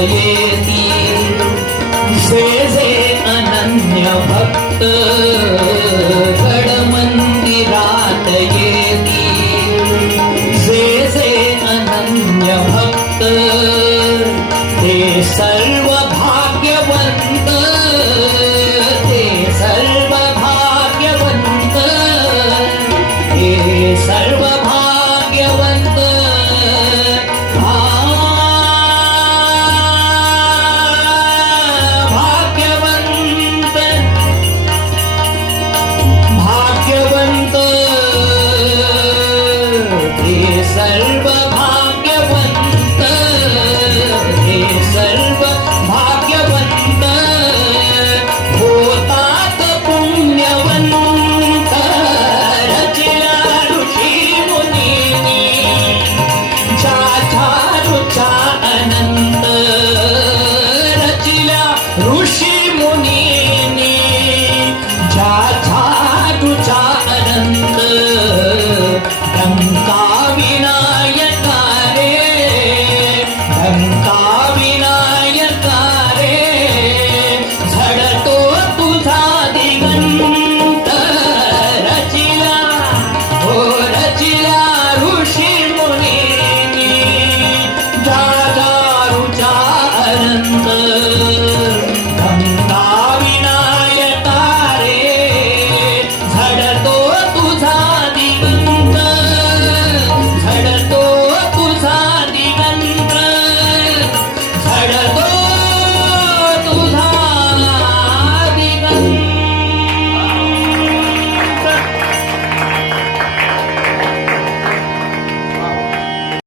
येती जे जे अनन्य भक्त गड मंदिरात येती जे जे अनन्य भक्त ते सर्व भाग्यवंत ते सर्व भाग्यवंत हे सर्व भाग्यवंत भाग्यवंत भाग्यवंत हे सर्व भाग्यवंत हे सर्व भाग्यवंत होतात पुण्यवंत रचिला ऋषी मुनींनी ज्या ज्या ऋचा अनंत